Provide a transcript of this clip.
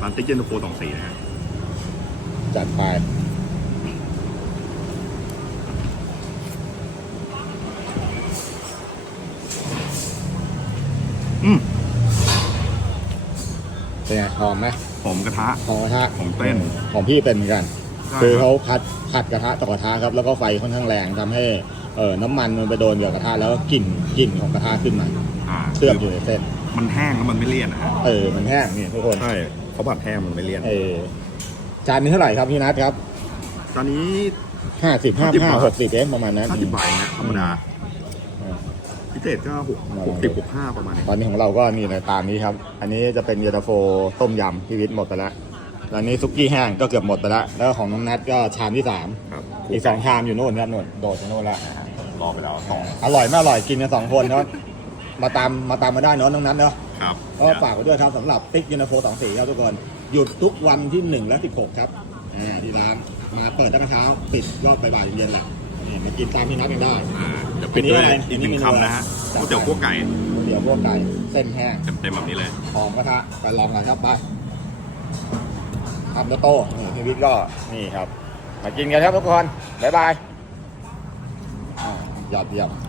ร้านติ๊กเย็นตาโฟสองสีนะฮะจัดไปอืมเป็นไงหอมไหมหอมกระทะหอมกระทะของเต้นของพี่เป็นเหมือนกัน ใช่คือรับ เขาผัดผัดกระทะต่อกระทะครับ แล้วก็ไฟค่อนข้างแรงทำให้ เออน้ำมันมันไปโดนกับกระทะแล้วก็กลิ่นกลิ่นของกระทะขึ้นมาอ่าเคลือบอยู่ในเส้น มันแห้งแล้วมันไม่เลี่ยนนะฮะเออมันแห้งนี่ทุกคนใช่เขาผัดแห้งมันไม่เลี่ยนเออจานนี้เท่าไหร่ครับพี่นัทครับตอนนี้ห้าสิบห้า50ห้าบาทหกสิบเองประมาณนั้น ห้าสิบบาทนะธรรมดาอืม พิเศษก็หกมาหกสิบหกห้าประมาณนี้ตอนนี้ของเราก็นี่ในตามนี้ครับ อันนี้จะเป็นเย็นตาโฟต้มยำพี่วิทย์หมดไปแล้ว แล้วนี้ซุกี้แห้งก็เกือบหมดไปแล้วแล้วของน้องนัทก็ชามที่สามครับอีกสองชามอยู่โน่นครับโน่นโดดอยู่โน่นละรอไปแล้วสองอร่อยไม่อร่อยกินกันสองคนเนาะมาตามมาตามมาได้เนาะน้องนัทเนาะครับก็ฝากไว้ด้วยครับสำหรับติ๊กยูนาโฟสองสีครับทุกคน หยุดทุกวันที่หนึ่งและสิบหกครับอ่าที่ร้านมาเปิดตั้งแต่เช้าปิดรอบบ่ายๆเย็นๆแหละนี่มากินตามพี่นัทกันได้อ่าเดี๋ยวปิดด้วยอันนี้อะไรอีกหนึ่งคำนะฮะอันนี้ก๋วยเตี๋ยวคั่วไก่เดี๋ยวพวกไก่เส้นแห้งเต็มๆแบบนี้เลยหอมกระทะไปลองกันครับไป ทำโตโต้นี่พี่วิทย์ก็นี่ครับ มากินกันครับทุกคน บ๊ายบายอ่ายอดเยี่ยม